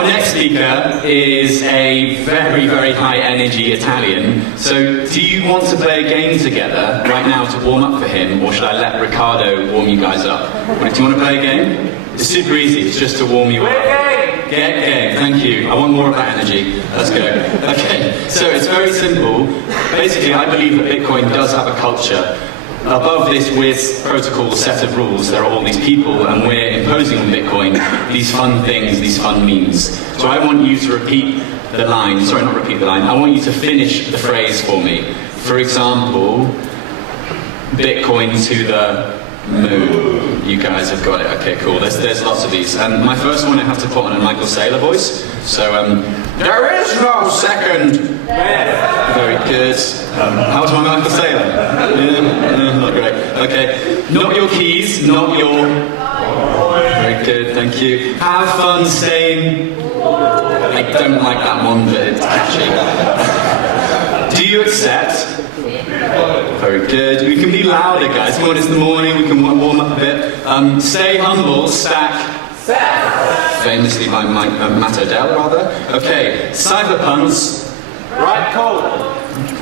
Our next speaker is a very, very high energy Italian. So do you want to play a game together right now to warm up for him, or should I let Riccardo warm you guys up? Do you want to play a game? It's super easy, it's just to warm you up. Get game, thank you. I want more of that energy. Let's go. Okay, so it's very simple. Basically, I believe that Bitcoin does have a culture. Above this WIS protocol set of rules, there are all these people, and we're imposing on Bitcoin these fun things, these fun memes. So I want you to repeat the line, sorry, not repeat the line, I want you to finish the phrase for me. For example, Bitcoin to the moon. You guys have got it. Okay, cool. There's lots of these. And my first one I have to put on a Michael Saylor voice. So, there is no second. Very good. How's my Michael Saylor? Not great. Okay. Not your keys, not your... Very good, thank you. Have fun staying... I don't like that one, but it's catchy. Do you accept? Very good. We can be louder, guys. Come on, it's the morning, we can warm up a bit. Stay humble, stack. Famously by Matt Odell, rather. Okay, cypherpunks. Right, cool.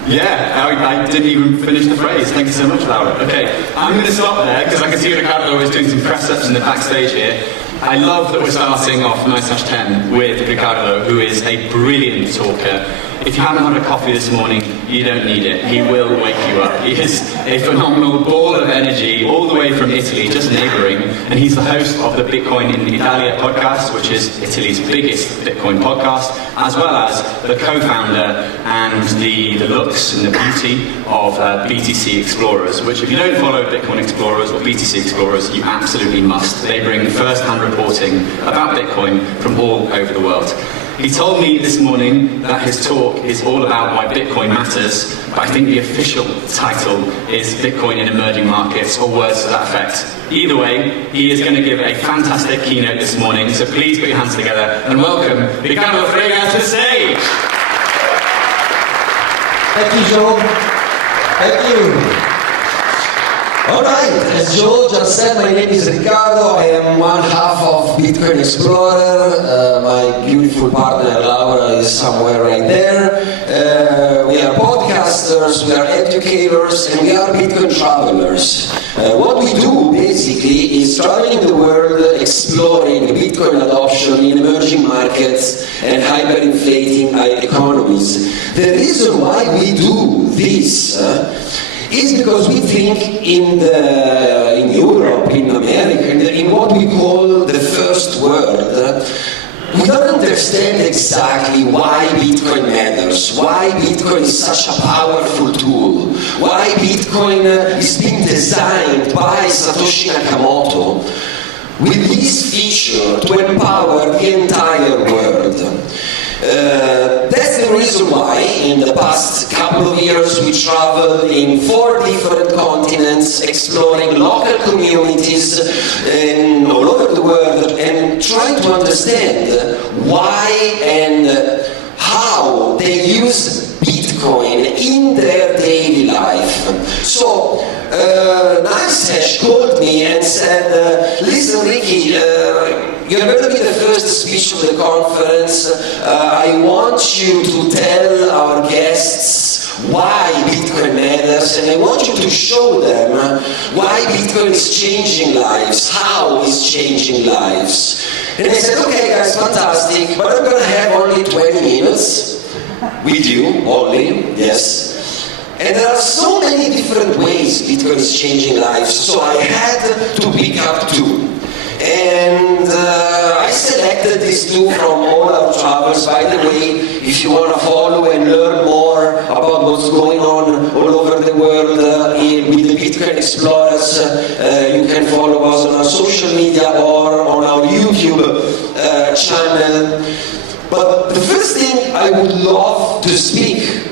Yeah, I didn't even finish the phrase. Thank you so much, Laura. Okay, I'm going to stop there because I can see Riccardo is doing some press-ups in the backstage here. I love that we're starting off NiceHashX with Riccardo, who is a brilliant talker. If you haven't had a coffee this morning, you don't need it. He will wake you up. He is a phenomenal ball of energy, all the way from Italy, just neighbouring, and he's the host of the Bitcoin Italia Podcast, which is Italy's biggest Bitcoin podcast, as well as the co-founder and the looks and the beauty of BTC Explorers, which if you don't follow Bitcoin Explorers or BTC Explorers, you absolutely must. They bring first-hand reporting about Bitcoin from all over the world. He told me this morning that his talk is all about why Bitcoin matters, but I think the official title is Bitcoin in Emerging Markets, or words to that effect. Either way, he is going to give a fantastic keynote this morning, so please put your hands together and welcome Riccardo Frega to the stage! Thank you, Joe. Thank you. Alright, as Joe just said, my name is Riccardo. I am one half of Bitcoin Explorer. My beautiful partner Laura is somewhere right there. We are podcasters, we are educators, and we are Bitcoin travelers. What we do basically is traveling the world, exploring Bitcoin adoption in emerging markets and hyper-inflating economies. The reason why we do this is because we think in Europe, in America, in what we call the first world, we don't understand exactly why Bitcoin matters, why Bitcoin is such a powerful tool, why Bitcoin is being designed by Satoshi Nakamoto with this feature to empower the entire world. That's the reason why in the past couple of years we traveled in 4 different continents, exploring local communities all over the world and trying to understand why and how they use Bitcoin in their daily life. So NiceHash called me and said, listen Rikki, you're going to be the first speech of the conference. I want you to tell our guests why Bitcoin matters, and I want you to show them why Bitcoin is changing lives, how it's changing lives. And I said, okay guys, fantastic, but I'm going to have only 20 minutes with you, only, yes. And there are so many different ways Bitcoin is changing lives, so I had to pick up 2. And I selected these 2 from all our travels. By the way, if you want to follow and learn more about what's going on all over the world with the Bitcoin Explorers, you can follow us on our social media or on our YouTube channel. But the first thing I would love to speak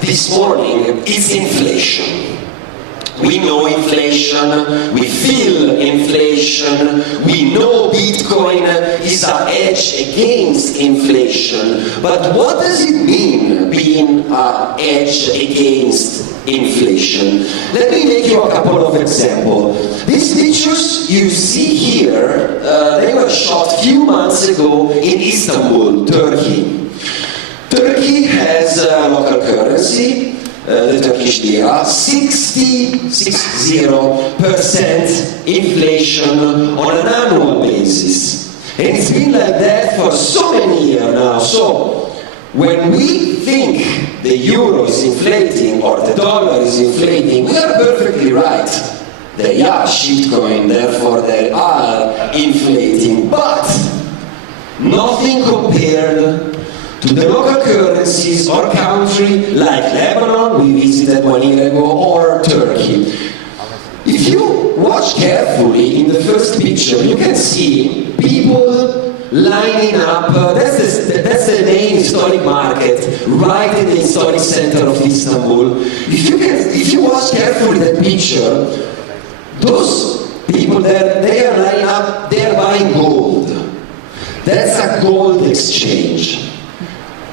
this morning is inflation. We know inflation, we feel inflation, we know Bitcoin Bitcoin is a hedge against inflation. But what does it mean being a hedge against inflation? Let me make you a couple of examples. These pictures you see here, they were shot a few months ago in Istanbul, Turkey. Turkey has a local currency, the Turkish lira, 60% inflation on an annual basis. And it's been like that for so many years now. So when we think the euro is inflating or the dollar is inflating, we are perfectly right. They are shitcoin, therefore they are inflating. But nothing compared to the local currencies or country like Lebanon, we visited 1 year ago, or Turkey. If you watch carefully in the first picture, you can see people lining up. That's the main historic market, right in the historic center of Istanbul. If you watch carefully that picture, those people there, they are lining up, they are buying gold. That's a gold exchange.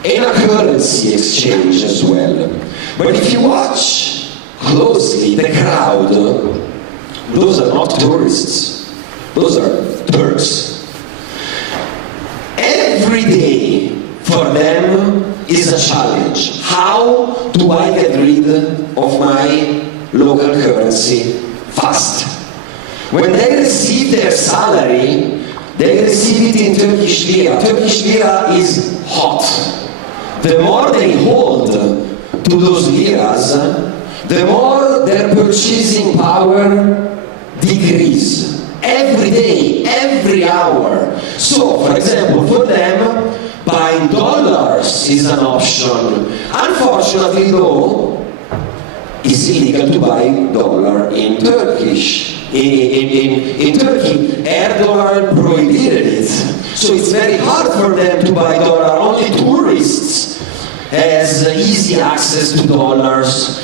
And a currency exchange as well. But if you watch closely the crowd, those are not tourists, those are Turks. Every day for them is a challenge. How do I get rid of my local currency fast? When they receive their salary, they receive it in Turkish lira. Turkish lira is hot. The more they hold to those liras, the more their purchasing power decreases. Every day, every hour. So, for example, for them, buying dollars is an option. Unfortunately, though, it's illegal to buy dollar in Turkish. In Turkey, Erdogan prohibited it. So it's very hard for them to buy dollar. Only tourists has easy access to dollars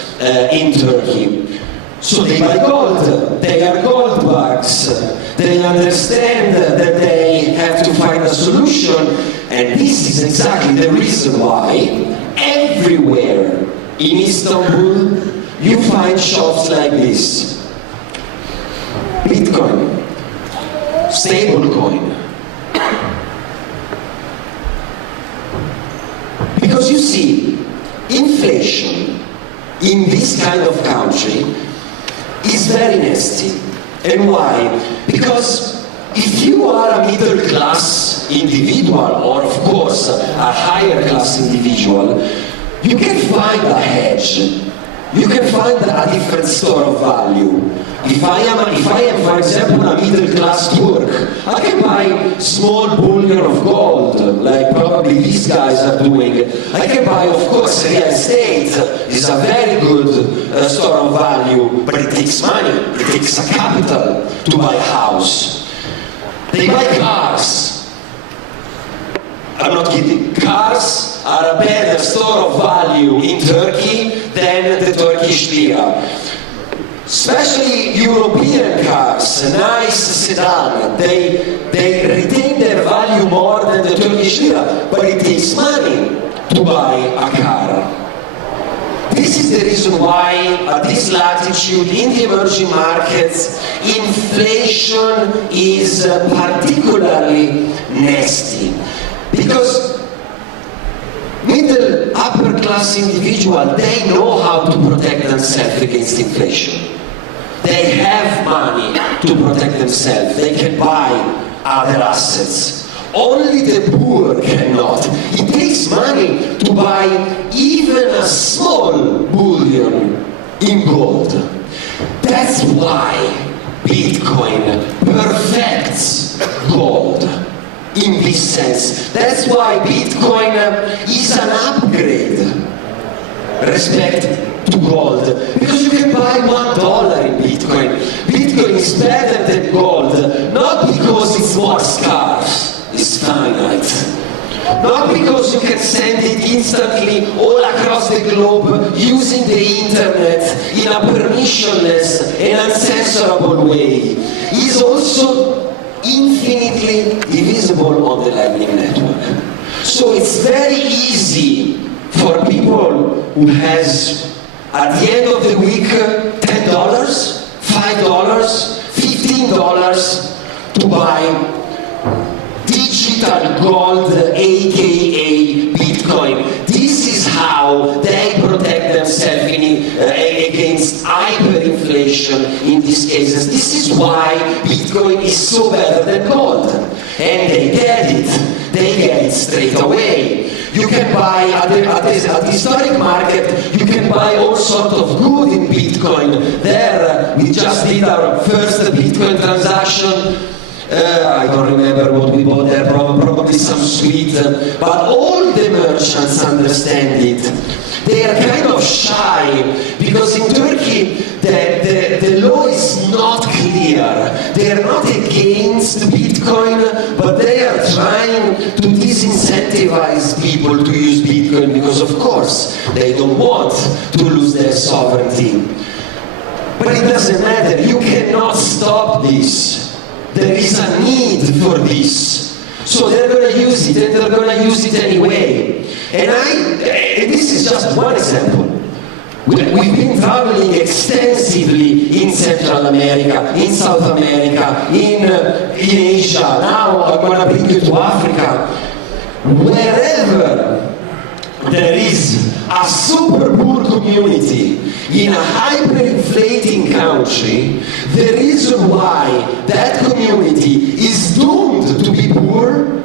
in Turkey. So they buy gold. They are gold bugs. They understand that they have to find a solution. And this is exactly the reason why everywhere in Istanbul you find shops like this. Bitcoin, stablecoin. Because you see, inflation in this kind of country is very nasty. And why? Because if you are a middle class individual, or of course a higher class individual, you can find a hedge. You can find a different store of value. If I am, for example, a middle class Turk, I can buy small bullion of gold, like probably these guys are doing. I can buy, of course, real estate. It's a very good store of value, but it takes money. It takes a capital to buy a house. They buy cars. I'm not kidding. Cars are a better store of value in Turkey than the Turkish lira. Especially European cars, a nice sedan, they retain their value more than the Turkish lira, but it takes money to buy a car. This is the reason why at this latitude in the emerging markets, inflation is particularly nasty. Because middle, upper class individuals, they know how to protect themselves against inflation. They have money to protect themselves. They can buy other assets. Only the poor cannot. It takes money to buy even a small bullion in gold. That's why Bitcoin perfects gold. In this sense. That's why Bitcoin is an upgrade respect to gold. Because you can buy $1 in Bitcoin. Bitcoin is better than gold, not because it's more scarce, it's finite. Not because you can send it instantly all across the globe using the internet in a permissionless and uncensorable way. It's also infinitely divisible on the Lightning Network. So it's very easy for people who has, at the end of the week, $10, $5, $15 to buy digital gold, aka Bitcoin. This is how they protect themselves against hyperinflation in these cases. This is why Bitcoin is so better than gold. And they get it. They get it straight away. You can buy, at the historic market, you can buy all sorts of good in Bitcoin. There, we just did our first Bitcoin transaction. I don't remember what we bought there, probably some sweet, but all the merchants understand it. They are kind of shy, because in Turkey, the law is not clear. They are not against Bitcoin, but they are trying to disincentivize people to use Bitcoin, because of course, they don't want to lose their sovereignty. But it doesn't matter, you cannot stop this. There is a need for this. So they're going to use it, and they're going to use it anyway. And this is just one example. We've been traveling extensively in Central America, in South America, in Asia. Now I'm going to bring you to Africa. Wherever there is a super poor community in a hyperinflating country, the reason why that community is doomed to be poor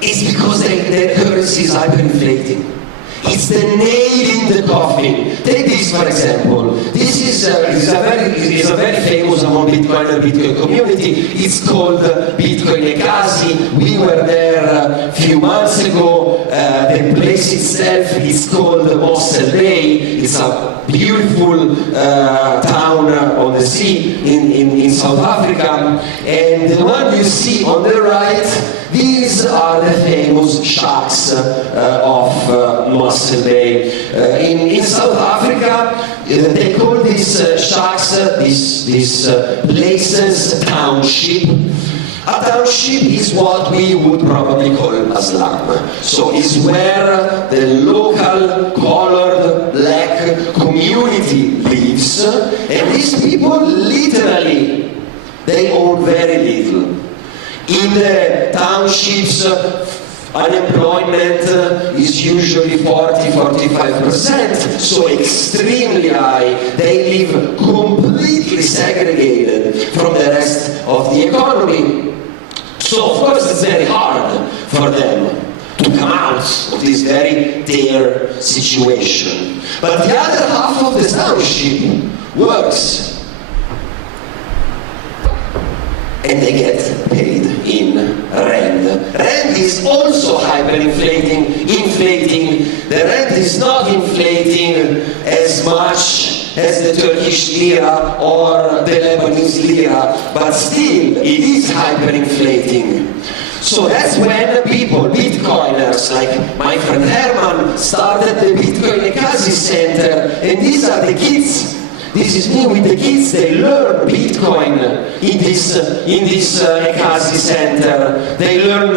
is because their currency is hyperinflating. It's the nail in the coffin. Take this for example. This is a very famous among Bitcoin community. It's called Bitcoin Italia. We were there a few months ago. The place itself is called Mossel Bay. It's a beautiful town on the sea in South Africa. And the one you see on the right, these are the famous shacks of Mossel Bay. In South Africa, they call these shacks, these places, township. A township is what we would probably call a slum. So it's where the local colored black community lives, and these people literally, they own very little. In the townships, unemployment is usually 40-45%, so extremely high. They live completely segregated from the rest of the economy. So of course it's very hard for them to come out of this very dire situation. But the other half of the township works. And they get paid in rand. Rand is also hyperinflating, inflating. The rand is not inflating as much as the Turkish lira or the Lebanese lira, but still it is hyperinflating. So that's when people, Bitcoiners like my friend Herman, started the Bitcoin Italia Center, and these are the kids. This is me with the kids. They learn Bitcoin in this Italia Center. They learn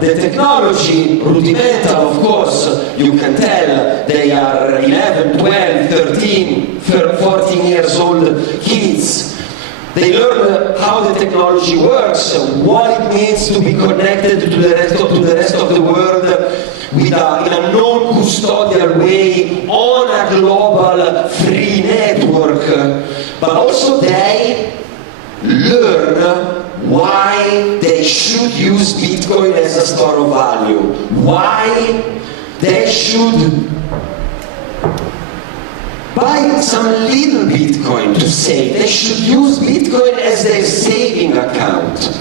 the technology, rudimental, of course. You can tell they are 11, 12, 13, 14 years old kids. They learn how the technology works, what it means to be connected to the rest of the world in a non-custodial way on a global free network. But also they learn why they should use Bitcoin as a store of value, why they should buy some little Bitcoin to save. They should use Bitcoin as their saving account.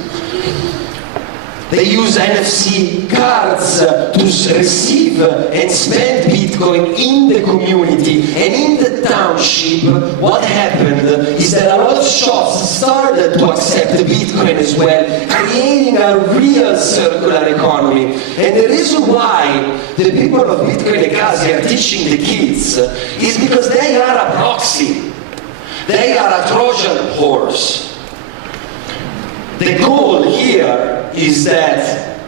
They use NFC cards to receive and spend Bitcoin in the community. And in the township, what happened is that a lot of shops started to accept Bitcoin as well, creating a real circular economy. And the reason why the people of Bitcoin Italia are teaching the kids is because they are a proxy. They are a Trojan horse. The goal here is that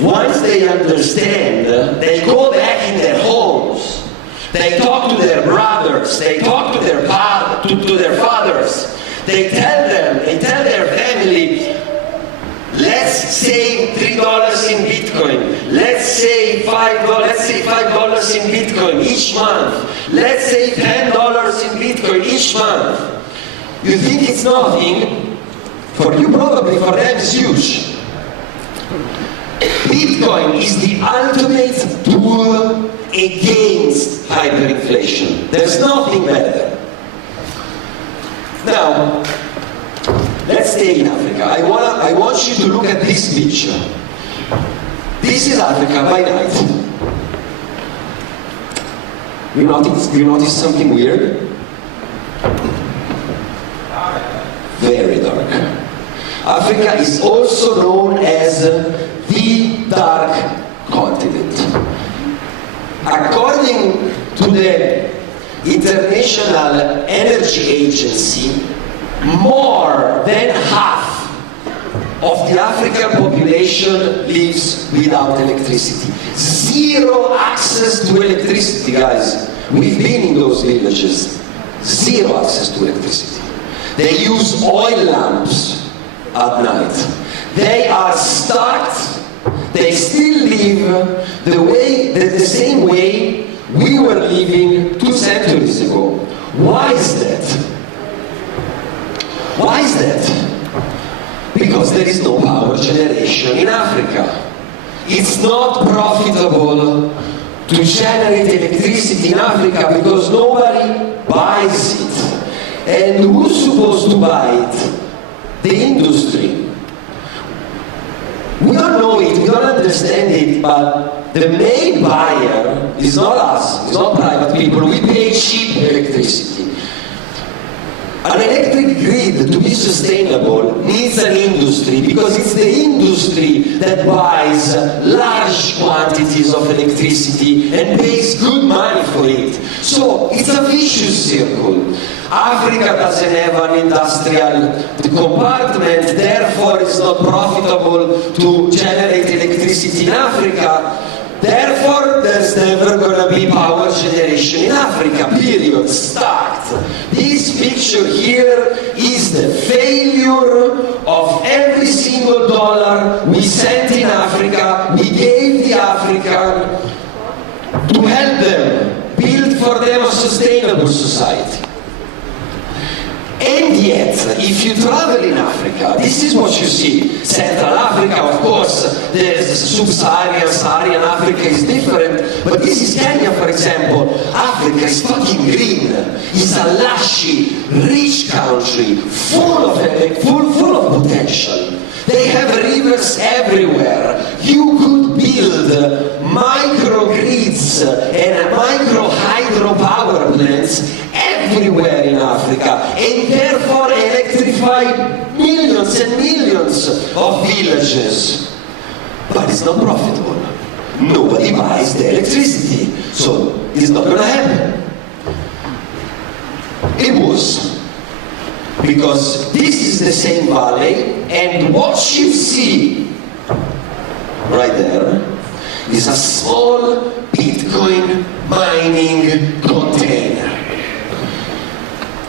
once they understand, they go back in their homes. They talk to their brothers, they talk to their fathers. They tell their family, let's save $3 in Bitcoin. Let's save $5 in Bitcoin each month. Let's save $10 in Bitcoin each month. You think it's nothing? For you probably, for them it's huge. Bitcoin is the ultimate tool against hyperinflation. There's nothing better. Now, let's stay in Africa. I want you to look at this picture. This is Africa by night. You notice something weird? Very dark. Africa is also known as the dark continent. According to the International Energy Agency, more than half of the African population lives without electricity. Zero access to electricity, guys. We've been in those villages. Zero access to electricity. They use oil lamps at night. They are stuck. They still live the same way we were living 2 centuries ago. Why is that? Why is that? Because there is no power generation in Africa. It's not profitable to generate electricity in Africa because nobody buys it. And who's supposed to buy it? The industry. We don't know it, we don't understand it, but the main buyer is not us, it's not private people. We pay cheap electricity. An electric grid, to be sustainable, needs an industry, because it's the industry that buys large quantities of electricity and pays good money for it. So it's a vicious circle. Africa doesn't have an industrial compartment, therefore it's not profitable to generate electricity in Africa. Therefore, there's never going to be power generation in Africa, period, start. This picture here is the failure of every single dollar we sent in Africa, we gave the African to help them build for them a sustainable society. And yet, if you travel in Africa, this is what you see. Central Africa, of course, there's Sub-Saharan, Saharan Africa is different, but this is Kenya, for example. Africa is fucking green. It's a lushy, rich country, full of potential. They have rivers everywhere. You could build microgrids and micro hydropower plants everywhere in Africa, and therefore electrify millions and millions of villages. But it's not profitable. Nobody buys the electricity, so it's not going to happen. It was. Because this is the same valley, and what you see right there is a small Bitcoin mining container.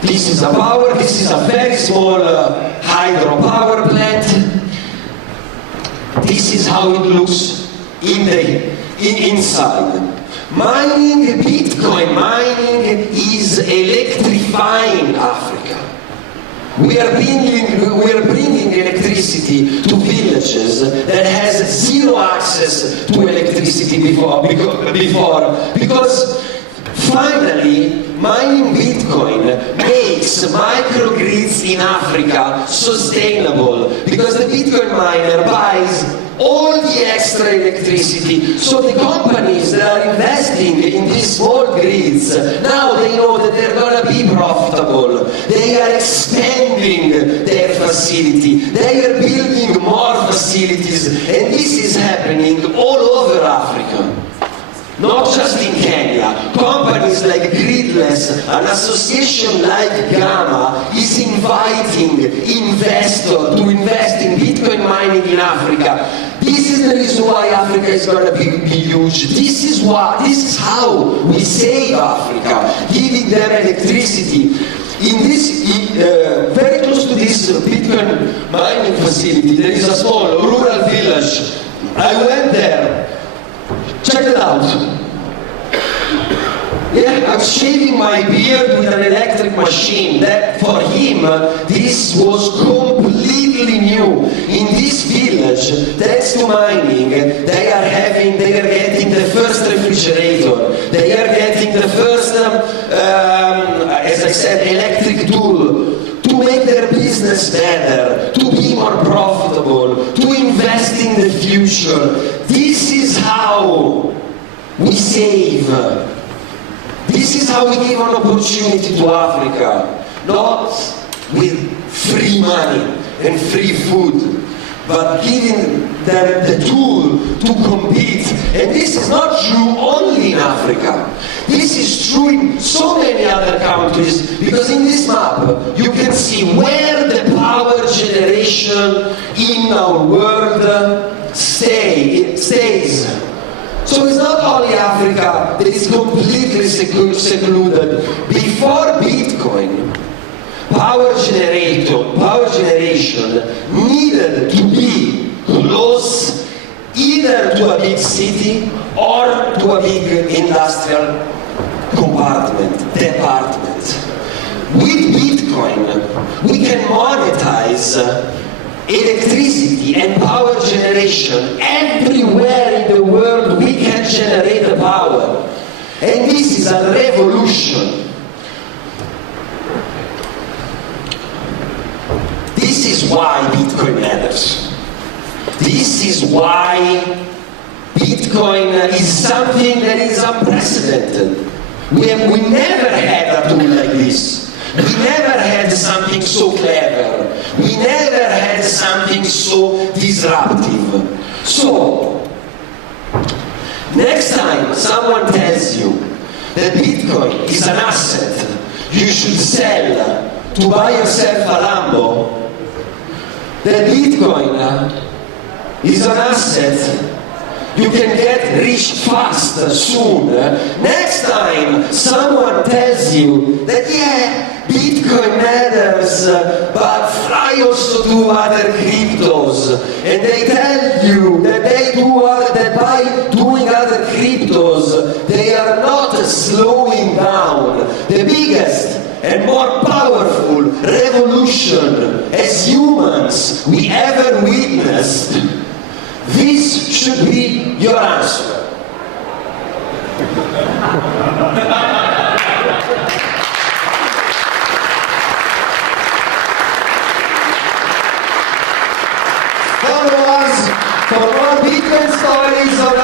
This is a very small hydropower plant. This is how it looks inside. Mining, Bitcoin mining is electrifying Africa. We are bringing electricity to villages that has zero access to electricity before, because finally mining Bitcoin makes microgrids in Africa sustainable, because the Bitcoin miner buys all the extra electricity. So the companies that are investing in these small grids, now they know that they're going to be profitable. They are expanding their facility. They are building more facilities. And this is happening all over Africa. Not just in Kenya. Companies like ridiculous an association like Gamma is inviting investors to invest in Bitcoin mining in Africa. This is the reason why Africa is going to be huge. This is how we save Africa, giving them electricity. In this, very close to this Bitcoin mining facility, there is a small rural village. I went there. Check it out. Yeah, I'm shaving my beard with an electric machine. That for him, this was completely new. In this village, thanks to mining, they are getting the first refrigerator. They are getting the first, as I said, electric tool to make their business better, to be more profitable, to invest in the future. This is how we save. This is how we give an opportunity to Africa, not with free money and free food, but giving them the tool to compete. And this is not true only in Africa. This is true in so many other countries, because in this map you can see where the power generation in our world stays. So it's not only Africa that is completely secluded. Before Bitcoin, power generation needed to be close either to a big city or to a big industrial department. With Bitcoin, we can monetize electricity and power generation everywhere in the world. We can generate the power, and this is a revolution. This is why Bitcoin matters. This is why Bitcoin is something that is unprecedented. We never had a tool like this. We never had something so clever. We never had something so disruptive. So, next time someone tells you that Bitcoin is an asset you should sell to buy yourself a Lambo, that Bitcoin is an asset you can get rich fast, soon. Next time someone tells you that, yeah, Bitcoin matters, but I also do other cryptos, and they tell you that by doing other cryptos, they are not slowing down. The biggest and more powerful revolution as humans we ever witnessed. This should be your answer. Follow us for more Bitcoin stories on